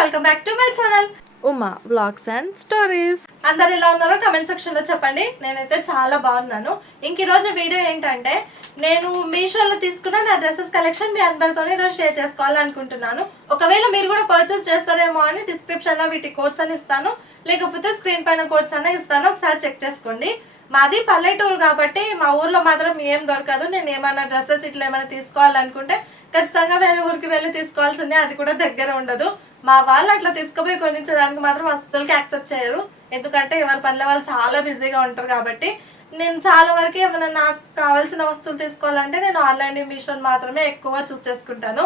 Welcome back to my channel Uma vlogs and stories. అందరు ఎలా ఉన్నారో కమెంట్ సెక్షన్ లో చెప్పండి. నేనైతే చాలా బాగున్నాను. ఈ రోజు వీడియో ఏంటంటే నేను మీషోలో తీసుకున్న నా డ్రెస్సెస్ కలెక్షన్ మీ అందరితోనే ఈరోజు షేర్ చేసుకోవాలనుకుంటున్నాను. ఒకవేళ మీరు కూడా పర్చేస్ చేస్తారేమో అని డిస్క్రిప్షన్ లో వీటి కోడ్స్ అని ఇస్తాను, లేకపోతే స్క్రీన్ పైన కోడ్స్ అనే ఇస్తాను, ఒకసారి చెక్ చేసుకోండి. మాది పల్లెటూరు కాబట్టి మా ఊర్లో మాత్రం ఏం దొరకదు. నేను ఏమైనా డ్రెస్సెస్ ఇట్లా ఏమైనా తీసుకోవాలనుకుంటే ఖచ్చితంగా వేరే ఊరికి వెళ్ళి తీసుకోవాల్సిందే, అది కూడా దగ్గర ఉండదు. మా వాళ్ళు అట్లా తీసుకుపోయి కొనించడానికి మాత్రం అస్సలకి యాక్సెప్ట్ చేయరు, ఎందుకంటే ఎవరి పనుల వాళ్ళు చాలా బిజీగా ఉంటారు. కాబట్టి నేను చాలా వరకు ఏమైనా నాకు కావాల్సిన వస్తువులు తీసుకోవాలంటే నేను ఆన్లైన్ మీషో మాత్రమే ఎక్కువ చూస్ చేసుకుంటాను.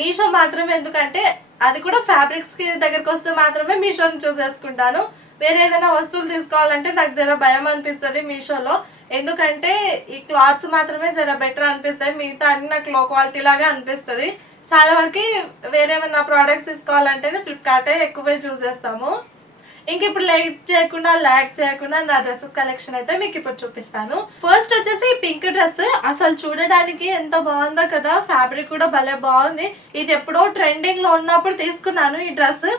మీషో మాత్రమే ఎందుకంటే అది కూడా ఫ్యాబ్రిక్స్ కి దగ్గరకు వస్తే మాత్రమే మీషోని చూస్ చేసుకుంటాను. వేరే ఏదైనా వస్తువులు తీసుకోవాలంటే నాకు జర భయం అనిపిస్తుంది మీషోలో, ఎందుకంటే ఈ క్లాత్స్ మాత్రమే జర బెటర్ అనిపిస్తాయి, మిగతా అన్ని నాకు లో క్వాలిటీ లాగా అనిపిస్తుంది. చాలా వరకు వేరే ఏమైనా ప్రోడక్ట్స్ తీసుకోవాలంటేనే ఫ్లిప్కార్టే ఎక్కువ చూస్ చేస్తాము. ఇంక ఇప్పుడు ల్యాక్ చేయకుండా నా డ్రెస్సెస్ కలెక్షన్ అయితే మీకు ఇప్పుడు చూపిస్తాను. ఫస్ట్ వచ్చేసి పింక్ డ్రెస్. అసలు చూడడానికి ఎంత బాగుందో కదా, ఫ్యాబ్రిక్ కూడా భలే బాగుంది. ఇది ఎప్పుడో ట్రెండింగ్ లో ఉన్నప్పుడు తీసుకున్నాను ఈ డ్రెస్.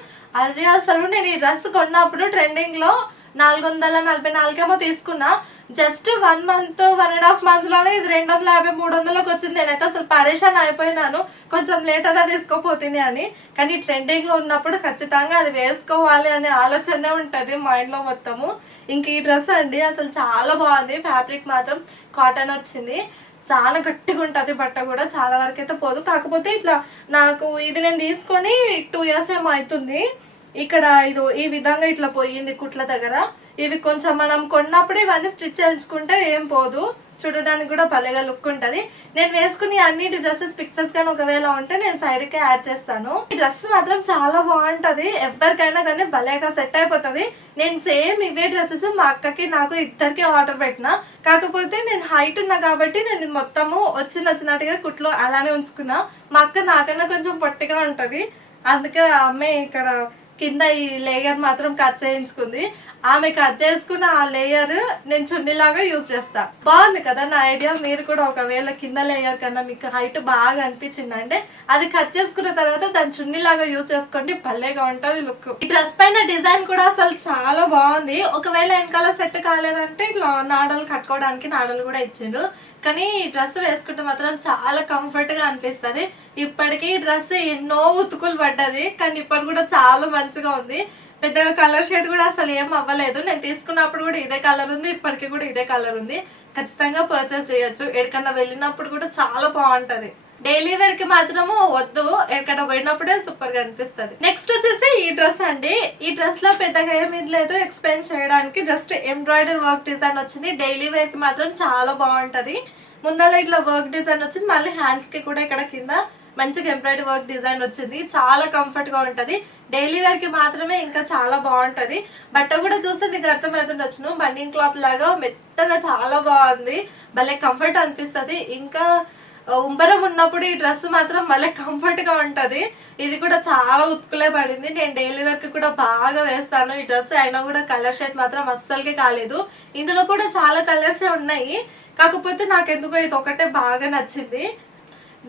అరే అసలు నేను ఈ డ్రెస్ కొన్నప్పుడు ట్రెండింగ్ లో 444 తీసుకున్నా. జస్ట్ 1 మంత్ 1.5 మంత్ లోనే ఇది 250 300లకు వచ్చింది. నేనైతే అసలు పరేషాన్ అయిపోయినాను, కొంచెం లేట్ అయినా తీసుకోపోతుంది అని. కానీ ట్రెండింగ్ లో ఉన్నప్పుడు ఖచ్చితంగా అది వేసుకోవాలి అనే ఆలోచనే ఉంటది మైండ్ లో మొత్తము. ఇంక ఈ డ్రెస్ అండి అసలు చాలా బాగుంది. ఫ్యాబ్రిక్ మాత్రం కాటన్ వచ్చింది, చాలా గట్టిగా ఉంటుంది. బట్ట కూడా చాలా వరకు అయితే పోదు. కాకపోతే ఇట్లా నాకు ఇది నేను తీసుకొని 2 years ఏమో అవుతుంది. ఇక్కడ ఇది ఈ విధంగా ఇట్లా పోయింది కుట్ల దగ్గర. ఇవి కొంచెం మనం కొన్నప్పుడు ఇవన్నీ స్టిచ్ చేయించుకుంటే ఏం పోదు, చూడడానికి కూడా భలేగా లుక్ ఉంటుంది. నేను వేసుకుని అన్నిటి డ్రెస్సెస్ పిక్చర్స్ కానీ ఒకవేళ ఉంటే నేను సైడ్కే యాడ్ చేస్తాను. ఈ డ్రెస్ మాత్రం చాలా బాగుంటది, ఎవరికైనా కానీ భలేగా సెట్ అయిపోతుంది. నేను సేమ్ ఇవే డ్రెస్సెస్ మా అక్కకి నాకు ఇద్దరికి ఆర్డర్ పెట్టిన. కాకపోతే నేను హైట్ ఉన్నా కాబట్టి నేను మొత్తము వచ్చినట్టుగా కుట్లు అలానే ఉంచుకున్నా. మా అక్క నాకన్నా కొంచెం పొట్టిగా ఉంటది, అందుకే అమ్మాయి ఇక్కడ కింద ఈ లేయర్ మాత్రం కట్ చేయించుకుంది. ఆమె కట్ చేసుకున్న ఆ లేయర్ నేను చున్నీలాగా యూజ్ చేస్తా. బాగుంది కదా నా ఐడియా. మీరు కూడా ఒకవేళ కింద లేయర్ కన్నా మీకు హైట్ బాగా అనిపించింది అంటే అది కట్ చేసుకున్న తర్వాత దాని చున్నీలాగా యూజ్ చేసుకోండి, భలేగా ఉంటుంది లుక్. ఈ డ్రెస్ పైన డిజైన్ కూడా అసలు చాలా బాగుంది. ఒకవేళ వెనకాల సెట్ కాలేదంటే ఇట్లా నాడలు కట్టుకోవడానికి నాడలు కూడా ఇచ్చిండ్రు. కానీ ఈ డ్రెస్ వేసుకుంటే మాత్రం చాలా కంఫర్ట్ గా అనిపిస్తుంది. ఇప్పటికీ ఈ డ్రెస్ ఎన్నో ఉతుకులు పడ్డది, కానీ ఇప్పుడు కూడా చాలా మంచిగా ఉంది. పెద్దగా కలర్ షేడ్ కూడా అసలు ఏం అవ్వలేదు. నేను తీసుకున్నప్పుడు కూడా ఇదే కలర్ ఉంది, ఇప్పటికీ కూడా ఇదే కలర్ ఉంది. ఖచ్చితంగా పర్చేస్ చేయొచ్చు. ఎక్కడికన్నా వెళ్ళినప్పుడు కూడా చాలా బాగుంటది. డైలీ వేర్ కి మాత్రము వద్దు, ఎక్కడ పోయినప్పుడే సూపర్ గా అనిపిస్తుంది. నెక్స్ట్ వచ్చేసి ఈ డ్రెస్ అండి. ఈ డ్రెస్ లో పెద్దగా ఏమీ లేదు ఎక్స్ప్లెయిన్ చేయడానికి, జస్ట్ ఎంబ్రాయిడరీ వర్క్ డిజైన్ వచ్చింది. డైలీ వేర్ కి మాత్రం చాలా బాగుంటది. ముందర ఇట్లా వర్క్ డిజైన్ వచ్చింది, మళ్ళీ హ్యాండ్స్ కి కూడా ఇక్కడ కింద మంచిగా ఎంబ్రాయిడరీ వర్క్ డిజైన్ వచ్చింది. చాలా కంఫర్ట్ గా ఉంటది. డైలీ వేర్ కి మాత్రమే ఇంకా చాలా బాగుంటది. బట్ట కూడా చూస్తే మీకు అర్థమవుతుండొచ్చును, బనియన్ క్లాత్ లాగా మెత్తగా చాలా బాగుంది, భలే కంఫర్ట్ అనిపిస్తుంది. ఇంకా ఉంబరం ఉన్నప్పుడు ఈ డ్రెస్ మాత్రం భలే కంఫర్ట్ గా ఉంటది. ఇది కూడా చాలా ఉతుకులే పడింది. నేను డైలీ వేర్ కి కూడా బాగా వేస్తాను ఈ డ్రెస్, అయినా కూడా కలర్ షేడ్ మాత్రం అస్సలకి కాలేదు. ఇందులో కూడా చాలా కలర్సే ఉన్నాయి, కాకపోతే నాకు ఎందుకో ఇది ఒకటే బాగా నచ్చింది.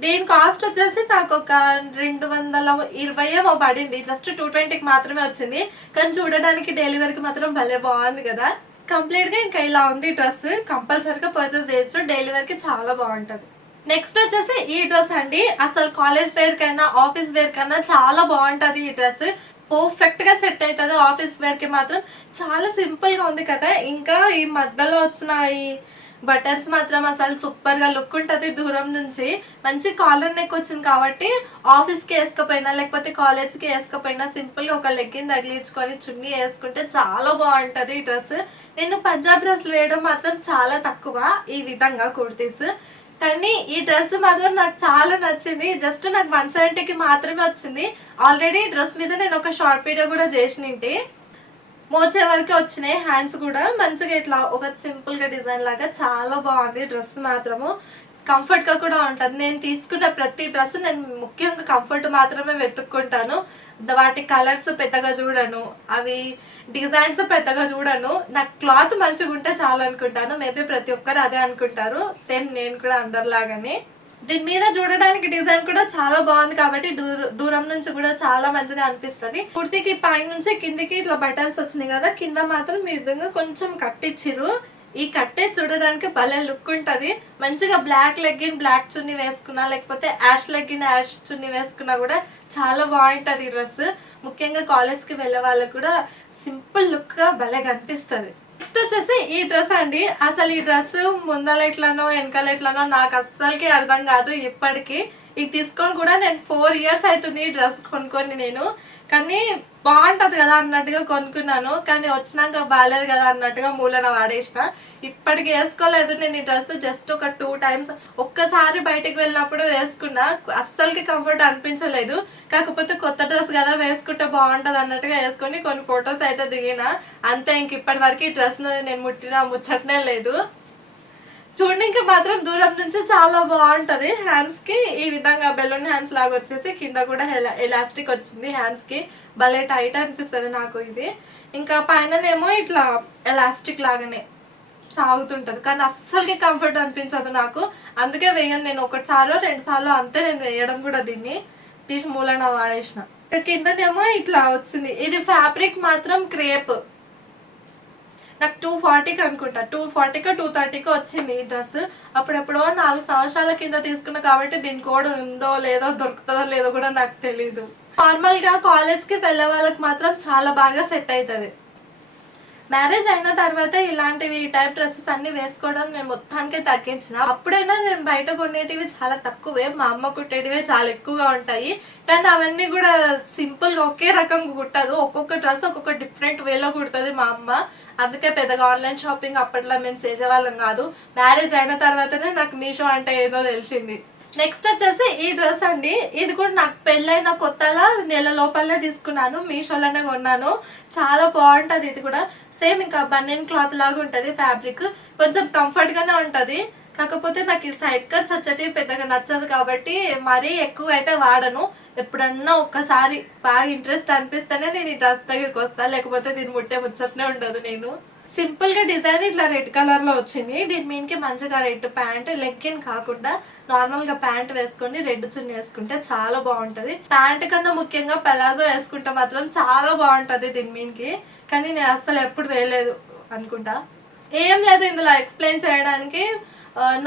దీని కాస్ట్ వచ్చేసి నాకు ఒక 220 ఏమో పడింది. జస్ట్ 220కి మాత్రమే వచ్చింది. కానీ చూడడానికి డైలీ వేర్ కి మాత్రం భలే బాగుంది కదా. కంప్లీట్ గా ఇంకా ఇలా ఉంది డ్రెస్, కంపల్సరీగా పర్చేస్ చేయొచ్చు. డైలీ వేర్ కి చాలా బాగుంటది. నెక్స్ట్ వచ్చేసి ఈ డ్రెస్ అండి. అసలు కాలేజ్ వేర్ కన్నా ఆఫీస్ వేర్ కన్నా చాలా బాగుంటది ఈ డ్రెస్. పర్ఫెక్ట్ గా సెట్ అవుతుంది. ఆఫీస్ వేర్ కి మాత్రం చాలా సింపుల్ గా ఉంది కదా. ఇంకా ఈ మధ్యలో వచ్చిన ఈ బటన్స్ మాత్రం అసలు సూపర్ గా లుక్ ఉంటది. దూరం నుంచి మంచి కాలర్ నెక్ వచ్చింది కాబట్టి ఆఫీస్ కి వేసుకపోయినా లేకపోతే కాలేజ్ కి వేసుకపోయినా సింపుల్ గా ఒక లెగ్గిన్ తగిలించుకొని చున్నీ వేసుకుంటే చాలా బాగుంటది ఈ డ్రెస్. నేను పంజాబ్ డ్రెస్ వేయడం మాత్రం చాలా తక్కువ, ఈ విధంగా కుర్తీస్. కానీ ఈ డ్రెస్ మాత్రం నాకు చాలా నచ్చింది. జస్ట్ నాకు 170కి మాత్రమే వచ్చింది. ఆల్రెడీ డ్రెస్ మీద నేను ఒక షార్ట్ వీడియో కూడా చేసినింటి, మోచే వరకే వచ్చినాయి. హ్యాండ్స్ కూడా మంచిగా ఇట్లా ఒక సింపుల్ గా డిజైన్ లాగా చాలా బాగుంది. డ్రెస్ మాత్రము కంఫర్ట్ గా కూడా ఉంటుంది. నేను తీసుకున్న ప్రతి డ్రెస్ నేను ముఖ్యంగా కంఫర్ట్ మాత్రమే వెతుక్కుంటాను. వాటి కలర్స్ పెద్దగా చూడను, అవి డిజైన్స్ పెద్దగా చూడను. నాకు క్లాత్ మంచిగా ఉంటే చాలు అనుకుంటాను. మేబీ ప్రతి ఒక్కరు అదే అనుకుంటారు, సేమ్ నేను కూడా అందరిలాగానే. దీని మీద చూడడానికి డిజైన్ కూడా చాలా బాగుంది కాబట్టి దూరం నుంచి కూడా చాలా మంచిగా అనిపిస్తుంది. కుర్తీకి పై నుంచి కిందికి ఇట్లా బటన్స్ వచ్చినాయి కదా, కింద మాత్రం ఈ విధంగా కొంచెం కట్టిచ్చిర్రు. ఈ కట్టే చూడడానికి భలే లుక్ ఉంటది. మంచిగా బ్లాక్ లెగ్గిన్ బ్లాక్ చున్నీ వేసుకున్నా, లేకపోతే యాష్ లెగ్గిన్ యాష్ చున్నీ వేసుకున్నా కూడా చాలా బాగుంటది ఈ డ్రెస్. ముఖ్యంగా కాలేజ్ కి వెళ్ళే వాళ్ళకి కూడా సింపుల్ లుక్ గా భలే కనిపిస్తుంది. నెక్స్ట్ వచ్చేసి ఈ డ్రెస్ అండి. అసలు ఈ డ్రెస్ ముందల ఎట్లనో వెనకాల ఎట్లనో నాకు అస్సలకి అర్థం కాదు ఇప్పటికి. ఇది తీసుకొని కూడా నేను 4 years అవుతుంది ఈ డ్రెస్ కొనుక్కొని నేను. కానీ బాగుంటది కదా అన్నట్టుగా కొనుక్కున్నాను, కానీ వచ్చినాక బాగాలేదు కదా అన్నట్టుగా మూలన వాడేసిన. ఇప్పటికి వేసుకోలేదు నేను ఈ డ్రెస్. జస్ట్ ఒక 2 times ఒక్కసారి బయటికి వెళ్ళినప్పుడు వేసుకున్నా, అస్సలకి కంఫర్ట్ అనిపించలేదు. కాకపోతే కొత్త డ్రెస్ కదా వేసుకుంటే బాగుంటది అన్నట్టుగా వేసుకొని కొన్ని ఫొటోస్ అయితే దిగిన అంతే. ఇంక ఇప్పటి వరకు ఈ డ్రెస్ నేను ముచ్చటనే లేదు. చూడడానికి మాత్రం దూరం నుంచి చాలా బాగుంటది. హ్యాండ్స్ కి ఈ విధంగా బెలూన్ హ్యాండ్స్ లాగా వచ్చేసి కింద కూడా ఎలాస్టిక్ వచ్చింది హ్యాండ్స్ కి. భలే టైట్ అనిపిస్తుంది నాకు ఇది. ఇంకా పైననేమో ఇట్లా ఎలాస్టిక్ లాగానే సాగుతుంటది, కానీ అస్సలకి కంఫర్ట్ అనిపించదు నాకు. అందుకే వేయను నేను. 1 సార్లు 2 సార్లు అంతే నేను వేయడం కూడా. దీన్ని తీసి మూలన వాడేసిన. కిందనేమో ఇట్లా వచ్చింది. ఇది ఫ్యాబ్రిక్ మాత్రం క్రేప్. నాకు 240కి అనుకుంటా, 240కో 230కో వచ్చింది ఈ డ్రెస్. అప్పుడెప్పుడో 4 సంవత్సరాల కింద తీసుకున్నా కాబట్టి దీని కోడ్ ఉందో లేదో దొరుకుతుందో లేదో కూడా నాకు తెలీదు. నార్మల్ గా కాలేజ్ కి వెళ్ళే వాళ్ళకి మాత్రం చాలా బాగా సెట్ అవుతుంది. మ్యారేజ్ అయిన తర్వాత ఇలాంటివి టైప్ డ్రెస్సెస్ అన్ని వేసుకోవడం నేను మొత్తానికి తగ్గించిన. అప్పుడైనా నేను బయట కొనేటివి చాలా తక్కువే, మా అమ్మ కుట్టేటివే చాలా ఎక్కువగా ఉంటాయి. కానీ అవన్నీ కూడా సింపుల్ గా ఒకే రకంగా కుట్టదు. ఒక్కొక్క డ్రెస్ ఒక్కొక్క డిఫరెంట్ వేలో కుడుతుంది మా అమ్మ. అందుకే పెద్దగా ఆన్లైన్ షాపింగ్ అప్పట్లో మేము చేసేవాళ్ళం కాదు. మ్యారేజ్ అయిన తర్వాతనే నాకు మీషో అంటే ఏదో తెలిసింది. నెక్స్ట్ వచ్చేసి ఈ డ్రెస్ అండి. ఇది కూడా నాకు పెళ్ళైన కొత్తలో నెల లోపలనే తీసుకున్నాను, మీషోలోనే కొన్నాను. చాలా బాగుంటది. ఇది కూడా సేమ్ ఇంకా బనియన్ క్లాత్ లాగా ఉంటది ఫ్యాబ్రిక్. కొంచెం కంఫర్ట్ గానే ఉంటది. కాకపోతే నాకు ఈ సైడ్ కట్స్ వచ్చేటి పెద్దగా నచ్చదు కాబట్టి మరీ ఎక్కువ అయితే వాడను. ఎప్పుడన్నా ఒక్కసారి బాగా ఇంట్రెస్ట్ అనిపిస్తేనే నేను ఈ డ్రెస్ దగ్గరికి వస్తాను, లేకపోతే దీన్ని ముచ్చటనే ఉండదు. నేను సింపుల్ గా డిజైన్ ఇట్లా రెడ్ కలర్ లో వచ్చింది. దీని మీదకి మంచిగా రెడ్ ప్యాంట్, లెగ్గిన్ కాకుండా నార్మల్ గా ప్యాంట్ వేసుకొని రెడ్ చున్నీ వేసుకుంటే చాలా బాగుంటది. ప్యాంట్ కన్నా ముఖ్యంగా పెలాజో వేసుకుంటే మాత్రం చాలా బాగుంటది దీని మీదకి. కానీ నేను అసలు ఎప్పుడు వేయలేదు అనుకుంటా. ఏం లేదు ఇందులో ఎక్స్ప్లెయిన్ చేయడానికి.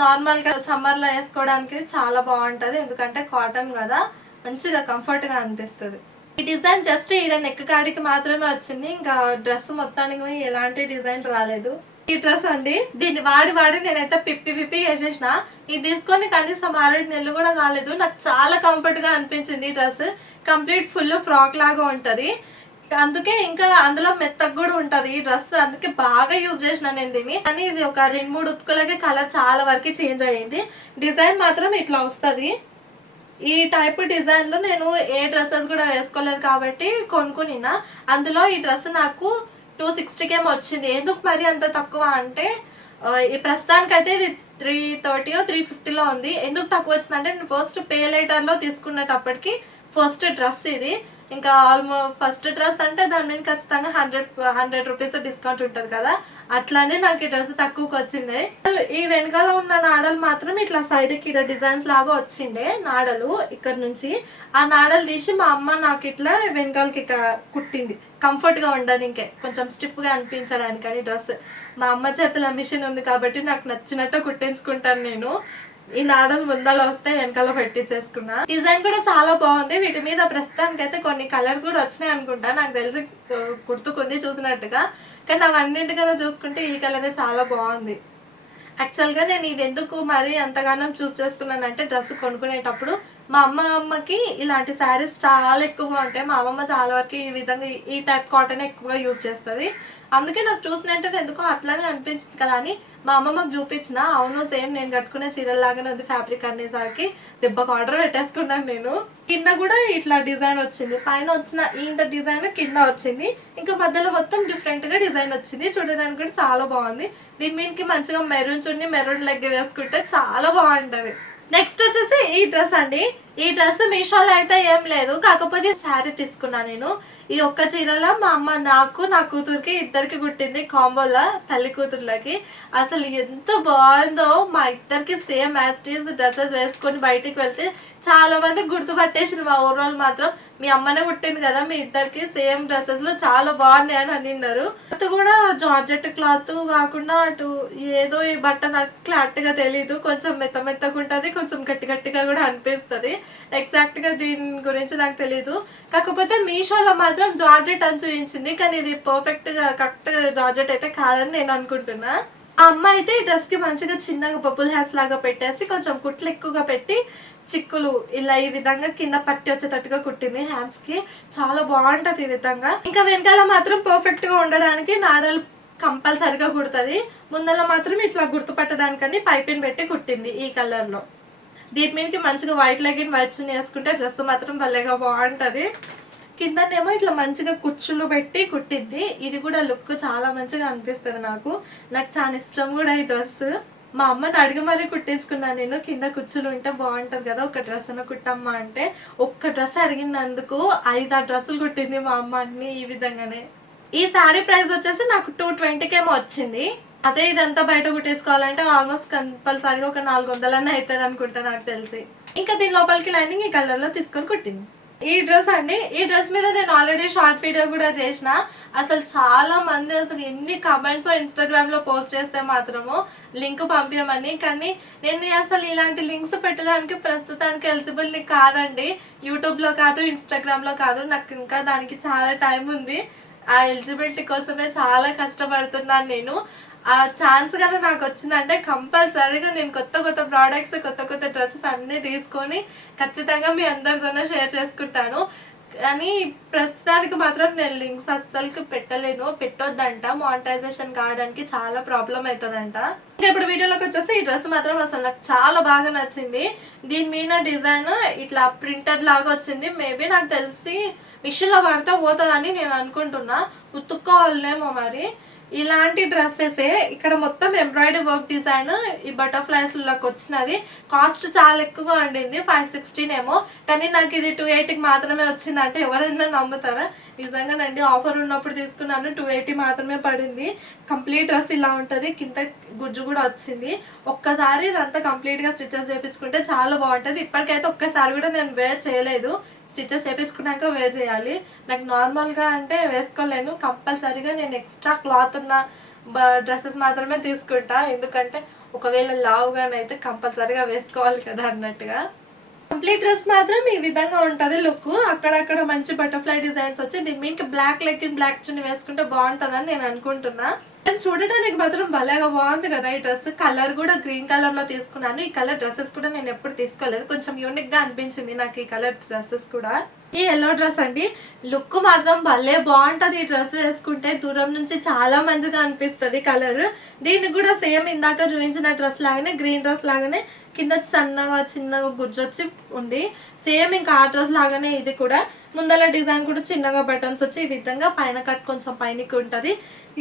నార్మల్ గా సమ్మర్ లో వేసుకోవడానికి చాలా బాగుంటది, ఎందుకంటే కాటన్ కదా, మంచిగా కంఫర్ట్ గా అనిపిస్తుంది. ఈ డిజైన్ జస్ట్ ఈడ నెక్ కాడికి మాత్రమే వచ్చింది. ఇంకా డ్రెస్ మొత్తానికి ఎలాంటి డిజైన్ రాలేదు. ఈ డ్రెస్ అండి, దీన్ని వాడి నేనైతే పిప్పి వేసేసిన. ఇది తీసుకొని కనీసం 6 నెలలు కూడా కాలేదు. నాకు చాలా కంఫర్ట్ గా అనిపించింది ఈ డ్రెస్. కంప్లీట్ ఫుల్ ఫ్రాక్ లాగా ఉంటది. అందుకే ఇంకా అందులో మెత్తగా కూడా ఉంటది ఈ డ్రెస్. అందుకే బాగా యూజ్ చేసిన నేను దీన్ని. కానీ ఇది ఒక 2-3 ఉతుకులకే కలర్ చాలా వరకు చేంజ్ అయ్యింది. డిజైన్ మాత్రం ఇట్లా వస్తుంది. ఈ టైప్ డిజైన్ లో నేను ఏ డ్రెస్సెస్ కూడా వేసుకోలేదు కాబట్టి కొనుక్కున్నా. అందులో ఈ డ్రెస్ నాకు 260కే వచ్చింది. ఎందుకు మరి అంత తక్కువ అంటే ఈ ప్రస్తుతానికైతే ఇది 330 350లో ఉంది. ఎందుకు తక్కువ వచ్చింది అంటే నేను ఫస్ట్ పే లైటర్ లో తీసుకునేటప్పటికి ఫస్ట్ డ్రెస్ ఇది. ఇంకా ఆల్మోస్ట్ ఫస్ట్ డ్రెస్ అంటే దాని మీద ఖచ్చితంగా 100 రూపీస్ డిస్కౌంట్ ఉంటుంది కదా, అట్లానే నాకు ఈ డ్రెస్ తక్కువకి వచ్చింది. ఈ వెనకాల ఉన్న నాడలు మాత్రం ఇట్లా సైడ్ కి డిజైన్స్ లాగా వచ్చిండే నాడలు. ఇక్కడ నుంచి ఆ నాడలు తీసి మా అమ్మ నాకు ఇట్లా వెనకాలకి కుట్టింది, కంఫర్ట్ గా ఉండడానికి, కొంచెం స్టిఫ్ గా అనిపించడానికి అని. డ్రెస్ మా అమ్మ చేతుల మిషన్ ఉంది కాబట్టి నాకు నచ్చినట్టు కుట్టించుకుంటాను నేను. ఈ నాడలు ముందల వస్తే వెనకాల పెట్టించేసుకున్నా. డిజైన్ కూడా చాలా బాగుంది. వీటి మీద ప్రస్తుతానికి అయితే కొన్ని కలర్స్ కూడా వచ్చినాయి అనుకుంటా, నాకు తెలిసి గుర్తుకుంది చూసినట్టుగా. కానీ అవన్నింటికన్నా చూసుకుంటే ఈ కలరే చాలా బాగుంది. యాక్చువల్గా నేను ఇది ఎందుకు మరి అంతగానో చూస్ చేసుకున్నానంటే డ్రెస్ కొనుక్కునేటప్పుడు మా అమ్మకి ఇలాంటి శారీస్ చాలా ఎక్కువగా ఉంటాయి. మా అమ్మమ్మ చాలా వరకు ఈ విధంగా ఈ టైప్ కాటన్ ఎక్కువగా యూజ్ చేస్తుంది. అందుకే నాకు చూసినట్టు ఎందుకో అట్లానే అనిపించింది కదా అని మా అమ్మమ్మకి చూపించిన. అవును సేమ్ నేను కట్టుకునే చీరలాగానే ఉంది ఫ్యాబ్రిక్ అనేసరికి దెబ్బకు ఆర్డర్ పెట్టేసుకున్నాను నేను. కింద కూడా ఇట్లా డిజైన్ వచ్చింది, పైన వచ్చిన ఇంత డిజైన్ కింద వచ్చింది, ఇంకా మధ్యలో మొత్తం డిఫరెంట్ గా డిజైన్ వచ్చింది. చూడడానికి కూడా చాలా బాగుంది. దీని మీదకి మంచిగా మెరూన్ చున్నీ మెరూన్ లెగ్ వేసుకుంటే చాలా బాగుంటది. నెక్స్ట్ వచ్చేసి ఈ డ్రెస్ అండి. ఈ డ్రెస్ మీషోలో అయితే ఏం లేదు, కాకపోతే శారీ తీసుకున్నా నేను. ఈ ఒక్క చీరలో మా అమ్మ నాకు నా కూతురికి ఇద్దరికి కుట్టింది, కాంబోలా తల్లి కూతుర్లకి. అసలు ఎంత బాగుందో, మా ఇద్దరికి సేమ్ యాజ్ టీజ్ డ్రెస్సెస్ వేసుకొని బయటికి వెళ్తే చాలా మంది గుర్తుపట్టేసింది. మా ఊరోళ్ళు మాత్రం మీ అమ్మనే కుట్టింది కదా మీ ఇద్దరికి సేమ్ డ్రెస్సెస్ లో, చాలా బాగున్నాయి అని అన్నారు. అది కూడా జార్జెట్ క్లాత్ కాకుండా అటు ఏదో ఈ బట్ట నాకు క్లారిటీ గా తెలీదు, కొంచెం మెత్తగా ఉంటది, కొంచెం గట్టిగా కూడా అనిపిస్తుంది. ఎగ్జాక్ట్ గా దీని గురించి నాకు తెలీదు. కాకపోతే మీషోలో మాత్రం జార్జెట్ అని చూపించింది, కానీ ఇది పర్ఫెక్ట్ గా కరెక్ట్ జార్జెట్ అయితే కాదని నేను అనుకుంటున్నా. ఆ అమ్మాయి అయితే ఈ డ్రెస్ కి మంచిగా చిన్నగా బబుల్ హ్యాండ్స్ లాగా పెట్టేసి కొంచెం కుట్లు ఎక్కువగా పెట్టి చిక్కులు ఇలా ఈ విధంగా కింద పట్టి వచ్చేటట్టుగా కుట్టింది హ్యాండ్స్ కి. చాలా బాగుంటది ఈ విధంగా. ఇంకా వెనకాల మాత్రం పర్ఫెక్ట్ గా ఉండడానికి నాడలు కంపల్సరిగా కుడుతుంది. ముందర మాత్రం ఇట్లా గుర్తుపట్టడానికని పైపింగ్ పెట్టి కుట్టింది ఈ కలర్ లో. దీని మీదకి మంచిగా వైట్ లెగిన్ వైట్ చున్నీ వేసుకుంటే డ్రెస్ మాత్రం భలేగా బాగుంటది. కిందనేమో ఇట్లా మంచిగా కుచ్చులు పెట్టి కుట్టింది. ఇది కూడా లుక్ చాలా మంచిగా అనిపిస్తుంది నాకు చాలా ఇష్టం కూడా ఈ డ్రెస్. మా అమ్మని అడిగి మరీ కుట్టించుకున్నాను నేను, కింద కుచ్చులు ఉంటే బాగుంటది కదా ఒక డ్రెస్ అన్న కుట్టమ్మా అంటే. ఒక్క డ్రెస్ అడిగినందుకు 5-6 డ్రెస్సులు కుట్టింది మా అమ్మ అన్ని ఈ విధంగానే. ఈ శారీ ప్రైస్ వచ్చేసి నాకు 220 ఏమో వచ్చింది. అదే ఇదంతా బయట కుట్టేసుకోవాలంటే ఆల్మోస్ట్ కంపల్సరీగా ఒక 400 అన్న అవుతుంది అనుకుంటా నాకు తెలిసి. ఇంకా దీని లోపలికి లైనింగ్ ఈ కలర్ లో తీసుకొని కుట్టింది. ఈ డ్రెస్ అండి, ఈ డ్రెస్ మీద నేను ఆల్రెడీ షార్ట్ వీడియో కూడా చేసిన. అసలు చాలా మంది అసలు ఎన్ని కమెంట్స్ ఇన్స్టాగ్రామ్ లో పోస్ట్ చేస్తే మాత్రము లింక్ పంపించమని, కానీ నేను అసలు ఇలాంటి లింక్స్ పెట్టడానికి ప్రస్తుతానికి ఎలిజిబుల్ కాదండి. యూట్యూబ్ లో కాదు, ఇన్స్టాగ్రామ్ లో కాదు, నాకు ఇంకా దానికి చాలా టైం ఉంది. ఆ ఎలిజిబిలిటీ కోసమే చాలా కష్టపడుతున్నాను నేను. ఆ ఛాన్స్ కానీ నాకు వచ్చిందంటే కంపల్సరీగా నేను కొత్త ప్రోడక్ట్స్ కొత్త డ్రెస్సెస్ అన్నీ తీసుకొని ఖచ్చితంగా మీ అందరితోనే షేర్ చేసుకుంటాను. కానీ ప్రస్తుతానికి మాత్రం నేను లింక్స్ అస్సలు పెట్టలేను, పెట్టొద్దంట, మానిటైజేషన్ కావడానికి చాలా ప్రాబ్లం అవుతుందంట. ఇంకా ఇప్పుడు వీడియోలోకి వచ్చేసి ఈ డ్రెస్ మాత్రం అసలు నాకు చాలా బాగా నచ్చింది. దీని మీద డిజైన్ ఇట్లా ప్రింటర్ లాగా వచ్చింది. మేబీ నాకు తెలిసి మిషన్లో పడితే పోతుందని నేను అనుకుంటున్నా, ఉతుక్కోవాలేమో మరి. ఇలాంటి డ్రెస్సెసే ఇక్కడ మొత్తం ఎంబ్రాయిడరీ వర్క్ డిజైన్ ఈ బటర్ఫ్లైస్ లాగా వచ్చినది. కాస్ట్ చాలా ఎక్కువగా ఉండింది, 516 ఏమో, కానీ నాకు ఇది 280కి మాత్రమే వచ్చింది. అంటే ఎవరైనా నమ్ముతారా? నిజంగానండి, ఆఫర్ ఉన్నప్పుడు తీసుకున్నాను, 280 మాత్రమే పడింది. కంప్లీట్ డ్రెస్ ఇలా ఉంటుంది, కింద గుజ్జు కూడా వచ్చింది. ఒక్కసారి ఇదంతా కంప్లీట్ గా స్టిచెస్ చేయించుకుంటే చాలా బాగుంటుంది. ఇప్పటికైతే ఒక్కసారి కూడా నేను వేర్ చేయలేదు, స్టిచెస్ వేపించుకున్నాక వేర్ చేయాలి. నాకు నార్మల్గా అంటే వేసుకోలేను, కంపల్సరీగా నేను ఎక్స్ట్రా క్లాత్ ఉన్న డ్రెస్సెస్ మాత్రమే తీసుకుంటా. ఎందుకంటే ఒకవేళ లావుగానైతే కంపల్సరీగా వేసుకోవాలి కదా అన్నట్టుగా. కంప్లీట్ డ్రెస్ మాత్రం ఈ విధంగా ఉంటుంది లుక్. అక్కడక్కడ మంచి బటర్ఫ్లై డిజైన్స్ వచ్చి దీని మీకు బ్లాక్ లెగ్గిన్ బ్లాక్ చున్నీ వేసుకుంటే బాగుంటుందని నేను అనుకుంటున్నా. చూడడానికి మాత్రం భలేగా బాగుంది కదా ఈ డ్రెస్. కలర్ కూడా గ్రీన్ కలర్ లో తీసుకున్నాను. ఈ కలర్ డ్రెస్సెస్ కూడా నేను ఎప్పుడు తీసుకోలేదు, కొంచెం యూనిక్ గా అనిపించింది నాకు ఈ కలర్ డ్రెస్సెస్ కూడా. ఈ ఎల్లో డ్రెస్ అండి, లుక్ మాత్రం భలే బాగుంటది. ఈ డ్రెస్ వేసుకుంటే దూరం నుంచి చాలా మంచిగా అనిపిస్తుంది కలర్. దీనికి కూడా సేమ్ ఇందాక చూపించిన డ్రెస్ లాగానే గ్రీన్ డ్రెస్ లాగానే కింద సన్నగా చిన్నగా గుజ్జొచ్చి ఉంది. సేమ్ ఇంకా ఆ డ్రెస్ లాగానే ఇది కూడా. ముందల డిజైన్ కూడా చిన్నగా బటన్స్ వచ్చి ఈ విధంగా, పైన కట్ కొంచెం పైనకి ఉంటుంది.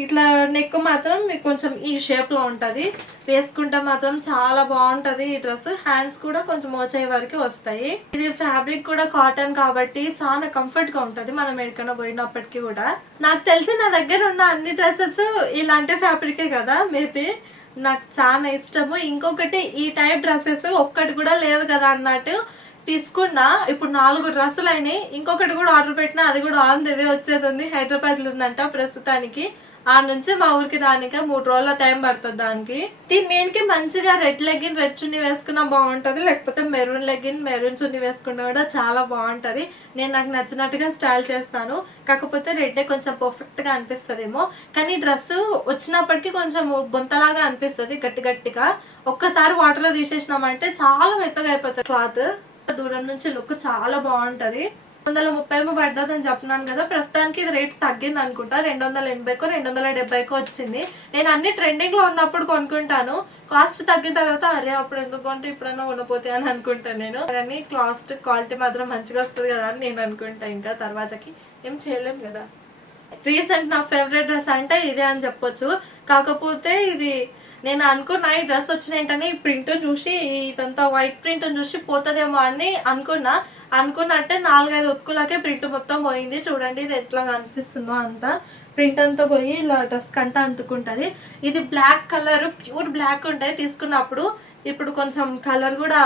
ఇట్లా నెక్ మాత్రం మీకు కొంచెం ఈ షేప్ లో ఉంటది. వేసుకుంటే మాత్రం చాలా బాగుంటది ఈ డ్రెస్. హ్యాండ్స్ కూడా కొంచెం మోచే వరకు వస్తాయి. ఇది ఫ్యాబ్రిక్ కూడా కాటన్ కాబట్టి చాలా కంఫర్ట్ గా ఉంటది మనం ఎక్కడికైనా పోయినప్పటికీ కూడా. నాకు తెలిసి నా దగ్గర ఉన్న అన్ని డ్రెస్సెస్ ఇలాంటి ఫ్యాబ్రికే కదా, మేబీ నాకు చాలా ఇష్టము. ఇంకొకటి ఈ టైప్ డ్రెస్సెస్ ఒక్కటి కూడా లేదు కదా అన్నట్టు తీసుకున్నా. ఇప్పుడు 4 డ్రెస్సులు అయినాయి. ఇంకొకటి కూడా ఆర్డర్ పెట్టినా అది కూడా ఆన్ ది వే వచ్చేది ఉంది. హైదరాబాద్ లో ఉందంట ప్రస్తుతానికి. ఆ నుంచి మా ఊరికి రానికే 3 రోజుల టైం పడుతుంది దానికి. దీని మీదకి మంచిగా రెడ్ లెగ్గిన్ రెడ్ చున్నీ వేసుకున్నా బాగుంటది, లేకపోతే మెరూన్ లెగ్గిన్ మెరూన్ చున్నీ వేసుకున్నా కూడా చాలా బాగుంటది. నేను నాకు నచ్చినట్టుగా స్టైల్ చేస్తాను. కాకపోతే రెడ్ కొంచెం పర్ఫెక్ట్ గా అనిపిస్తుందేమో, కానీ డ్రెస్ వచ్చినప్పటికీ కొంచెం బొంతలాగా అనిపిస్తుంది గట్టిగా. ఒక్కసారి వాటర్ లో తీసేసినామంటే చాలా మెత్తగా అయిపోతుంది క్లాత్. దూరం నుంచి లుక్ చాలా బాగుంటది. 130 పడ్డది అని చెప్తున్నాను కదా, ప్రస్తుతానికి ఇది రేట్ తగ్గింది అనుకుంటా. 280కో 270కో వచ్చింది. నేను అన్ని ట్రెండింగ్ లో ఉన్నప్పుడు కొనుక్కుంటాను. కాస్ట్ తగ్గిన తర్వాత అరే అప్పుడు ఎందుకు కొంటే ఇప్పుడైనా ఉండపోతే అని అనుకుంటాను నేను. కానీ కాస్ట్ క్వాలిటీ మాత్రం మంచిగా వస్తుంది కదా అని నేను అనుకుంటా. ఇంకా తర్వాతకి ఏం చేయలేము కదా. రీసెంట్ నా ఫేవరెట్ డ్రెస్ అంటే ఇదే అని చెప్పొచ్చు. కాకపోతే ఇది నేను అనుకున్నా ఈ డ్రెస్ వచ్చిన వెంటనే ఈ ప్రింట్ చూసి ఇదంతా వైట్ ప్రింట్ చూసి పోతుందేమో అని అనుకున్నట్టే 4-5 ఉతుకులకే ప్రింట్ మొత్తం పోయింది. చూడండి ఇది ఎట్లా కనిపిస్తుందో అంతా ప్రింట్ అంతా పోయి ఇలా డ్రెస్ కంట అంటుకుంటుంది. ఇది బ్లాక్ కలర్, ప్యూర్ బ్లాక్ ఉంటాయి తీసుకున్నప్పుడు. ఇప్పుడు కొంచెం కలర్ కూడా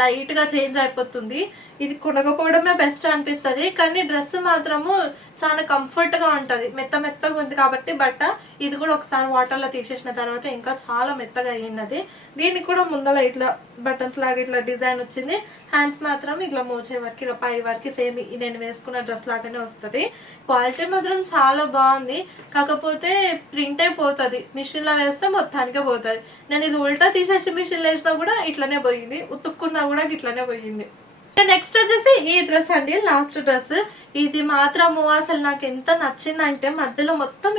లైట్గా చేంజ్ అయిపోతుంది. ఇది కొనకపోవడమే బెస్ట్ అనిపిస్తుంది. కానీ డ్రెస్ మాత్రము చాలా కంఫర్ట్గా ఉంటుంది, మెత్తగా ఉంది కాబట్టి బట్ట. ఇది కూడా ఒకసారి వాటర్లో తీసేసిన తర్వాత ఇంకా చాలా మెత్తగా అయ్యినది. దీనికి కూడా ముందర ఇట్లా బటన్స్ లాగా ఇట్లా డిజైన్ వచ్చింది. హ్యాండ్స్ మాత్రం ఇట్లా మోచే వరకు ఇలా పై వరకు సేమ్ నేను వేసుకున్న డ్రెస్ లాగానే వస్తుంది. క్వాలిటీ మాత్రం చాలా బాగుంది. కాకపోతే ప్రింట్ అయిపోతుంది, మిషన్లో వేస్తే మొత్తానికే పోతుంది. నేను ఇది ఉల్టా తీసేసి మిషన్లో వేసినా కూడా ఇట్లనే పోయింది, ఉతుక్కున్నా కూడా ఇట్లనే పోయింది. నెక్స్ట్ వచ్చేసి ఈ డ్రెస్ అండి, లాస్ట్ డ్రెస్. ఇది మాత్రము అసలు నాకు ఎంత నచ్చిందంటే మధ్యలో మొత్తం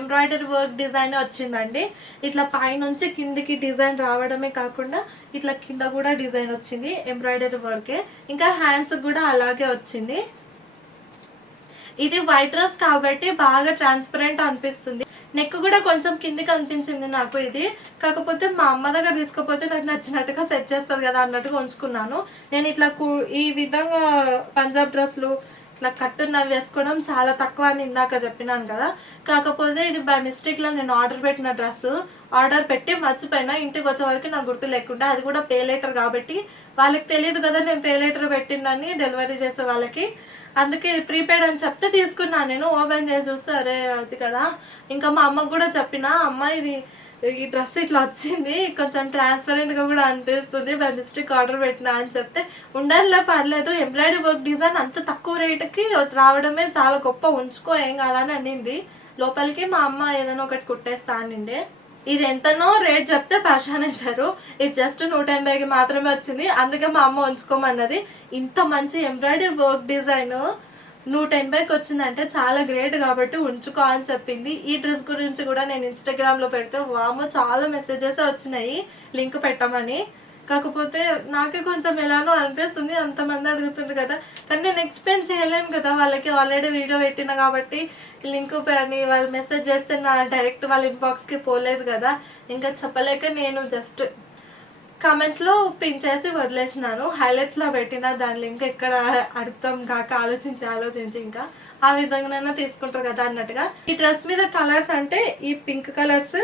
ఎంబ్రాయిడరీ వర్క్ డిజైన్ వచ్చిందండి. ఇట్లా పైనుంచి కిందికి డిజైన్ రావడమే కాకుండా ఇట్లా కింద కూడా డిజైన్ వచ్చింది, ఎంబ్రాయిడరీ వర్కే. ఇంకా హ్యాండ్స్ కూడా అలాగే వచ్చింది. ఇది వైట్ డ్రెస్ కాబట్టి బాగా ట్రాన్స్పరెంట్ అనిపిస్తుంది. నెక్ కూడా కొంచెం కిందికి అనిపించింది నాకు ఇది. కాకపోతే మా అమ్మ దగ్గర తీసుకపోతే నాకు నచ్చినట్టుగా సెట్ చేస్తుంది కదా అన్నట్టుగా ఉంచుకున్నాను. నేను ఇట్లా ఈ విధంగా పంజాబ్ డ్రెస్లు ఇట్లా కట్టున్నవి వేసుకోవడం చాలా తక్కువ అని ఇందాక చెప్పినాను కదా. కాకపోతే ఇది బై మిస్టేక్లో నేను ఆర్డర్ పెట్టి మర్చిపోయినా. ఇంటికి వచ్చే వరకు నాకు గుర్తు లేకుండా, అది కూడా పే లెటర్ కాబట్టి వాళ్ళకి తెలియదు కదా నేను పే లెటర్ పెట్టిందని డెలివరీ చేసే వాళ్ళకి. అందుకే ప్రీపెయిడ్ అని చెప్తే తీసుకున్నాను. నేను ఓపెన్ చేసి చూస్తే అరే అది కదా. ఇంకా మా అమ్మకు కూడా చెప్పిన, అమ్మ ఇది ఈ డ్రెస్ ఇట్లా వచ్చింది, కొంచెం ట్రాన్స్పరెంట్గా కూడా అనిపిస్తుంది, బై మిస్టేక్ ఆర్డర్ పెట్టినా అని చెప్తే ఉండదులే పర్లేదు, ఎంబ్రాయిడరీ వర్క్ డిజైన్ అంత తక్కువ రేటుకి రావడమే చాలా గొప్ప, ఉంచుకో ఏం కాదని అనింది. లోపలికి మా అమ్మ ఏదైనా ఒకటి కుట్టేస్తా అనిండే. ఇది ఎంతనో రేట్ చెప్తే పరేషాన్ అవుతారు. ఇది జస్ట్ 180కి మాత్రమే వచ్చింది. అందుకే మా అమ్మ ఉంచుకోమన్నది. ఇంత మంచి ఎంబ్రాయిడరీ వర్క్ డిజైన్ 180కి వచ్చిందంటే చాలా గ్రేట్ కాబట్టి ఉంచుకో అని చెప్పింది. ఈ డ్రెస్ గురించి కూడా నేను ఇన్స్టాగ్రామ్లో పెడితే వామో చాలా మెసేజెస్ వచ్చినాయి లింక్ పెట్టమని. కాకపోతే నాకే కొంచెం ఎలానో అనిపిస్తుంది, అంతమంది అడుగుతుంది కదా. కానీ నేను ఎక్స్ప్లెయిన్ చేయలేను కదా వాళ్ళకి, ఆల్రెడీ వీడియో పెట్టిన కాబట్టి లింక్ అని వాళ్ళు మెసేజ్ చేస్తే నా డైరెక్ట్ వాళ్ళ ఇన్బాక్స్కి పోలేదు కదా. ఇంకా చెప్పలేక నేను జస్ట్ కామెంట్స్లో పిన్ చేసి వదిలేసినాను. హైలైట్స్లో పెట్టిన దాని లింక్ ఎక్కడ అర్థం కాక ఆలోచించి ఇంకా ఆ విధంగా తీసుకుంటారు కదా అన్నట్టుగా. ఈ డ్రెస్ మీద కలర్స్ అంటే ఈ పింక్ కలర్స్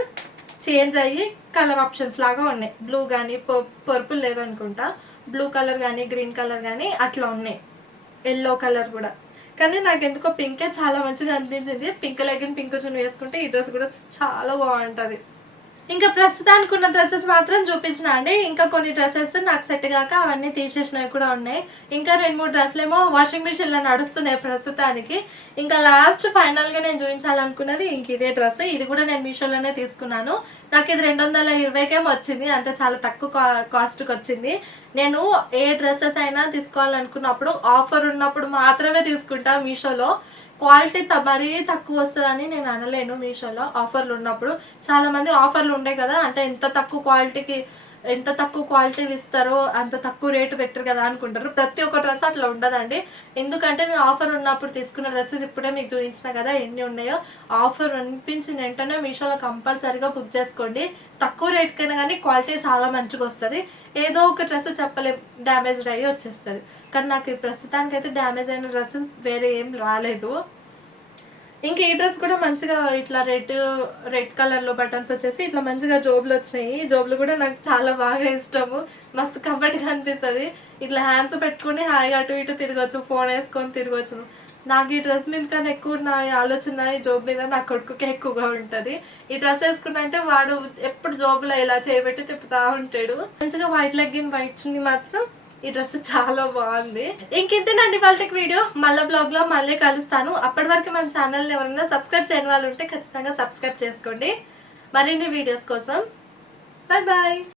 చేంజ్ అయ్యి కలర్ ఆప్షన్స్ లాగా ఉన్నాయి. బ్లూ కానీ పర్పుల్ లేదనుకుంటా, బ్లూ కలర్ కానీ గ్రీన్ కలర్ కానీ అట్లా ఉన్నాయి, ఎల్లో కలర్ కూడా. కానీ నాకు ఎందుకో పింకే చాలా మంచిగా అనిపించింది. పింక్ లెగిన్ పింక్ చున్నీ వేసుకుంటే ఈ డ్రెస్ కూడా చాలా బాగుంటుంది. ఇంకా ప్రస్తుతానికి ఉన్న డ్రెస్సెస్ మాత్రం చూపించిన అండి. ఇంకా కొన్ని డ్రెస్సెస్ నాకు సెట్ కాక అవన్నీ తీసేసినవి కూడా ఉన్నాయి. ఇంకా 2-3 డ్రెస్సులు ఏమో వాషింగ్ మిషన్లో నడుస్తున్నాయి ప్రస్తుతానికి. ఇంకా లాస్ట్ ఫైనల్గా నేను చూపించాలనుకున్నది ఇంక ఇదే డ్రెస్. ఇది కూడా నేను మీషోలోనే తీసుకున్నాను. నాకు ఇది 220కేమో వచ్చింది, అంతే చాలా తక్కువ కాస్ట్కి వచ్చింది. నేను ఏ డ్రెస్సెస్ అయినా తీసుకోవాలనుకున్నప్పుడు ఆఫర్ ఉన్నప్పుడు మాత్రమే తీసుకుంటా మీషోలో. క్వాలిటీ మరీ తక్కువ వస్తుందని నేను అనలేను. మీషోలో ఆఫర్లు ఉన్నప్పుడు చాలా మంది ఆఫర్లు ఉండే కదా, అంటే ఎంత తక్కువ క్వాలిటీ ఇస్తారో అంత తక్కువ రేటు పెట్టరు కదా అనుకుంటారు. ప్రతి ఒక్క డ్రెస్ అట్లా ఉండదండి. ఎందుకంటే నేను ఆఫర్ ఉన్నప్పుడు తీసుకున్న డ్రెస్సెస్ ఇప్పుడే మీకు చూపించిన కదా ఎన్ని ఉన్నాయో. ఆఫర్ అనిపించిన వెంటనే మీషోలో కంపల్సరీగా బుక్ చేసుకోండి. తక్కువ రేట్కైనా కానీ క్వాలిటీ చాలా మంచిగా వస్తుంది. ఏదో ఒక డ్రెస్ చెప్పలేం డ్యామేజ్డ్ అయ్యి వచ్చేస్తుంది. కానీ నాకు ప్రస్తుతానికి అయితే డ్యామేజ్ అయిన డ్రెస్ వేరే ఏం రాలేదు. ఇంకా ఈ డ్రెస్ కూడా మంచిగా ఇట్లా రెడ్ కలర్లో బటన్స్ వచ్చేసి ఇట్లా మంచిగా జోబులు వచ్చినాయి. జోబులు కూడా నాకు చాలా బాగా ఇష్టము, మస్తు కంఫర్ట్గా అనిపిస్తుంది. ఇట్లా హ్యాండ్స్ పెట్టుకుని హాయిగా అటు ఇటు తిరగచ్చు, ఫోన్ వేసుకొని తిరగచ్చు. నాకు ఈ డ్రెస్ మీద కన్నా ఎక్కువ నా ఆలోచన ఈ జోబు మీద నా కొడుకుకే ఎక్కువగా ఉంటుంది. ఈ డ్రెస్ వేసుకుంటే వాడు ఎప్పుడు జోబులో ఇలా చేయబెట్టి తిప్పుతా ఉంటాడు. మంచిగా వైట్ లెగ్గిన్ వైట్ చున్నీ మాత్రం ఈ డ్రెస్ చాలా బాగుంది. ఇంకెంతేనండి వాళ్ళకి వీడియో. మళ్ళీ బ్లాగ్ లో మళ్ళీ కలుస్తాను. అప్పటి వరకు మన ఛానల్ ఎవరైనా సబ్స్క్రైబ్ చేయని వాళ్ళు ఉంటే ఖచ్చితంగా సబ్స్క్రైబ్ చేసుకోండి మరిన్ని వీడియోస్ కోసం. Bye bye.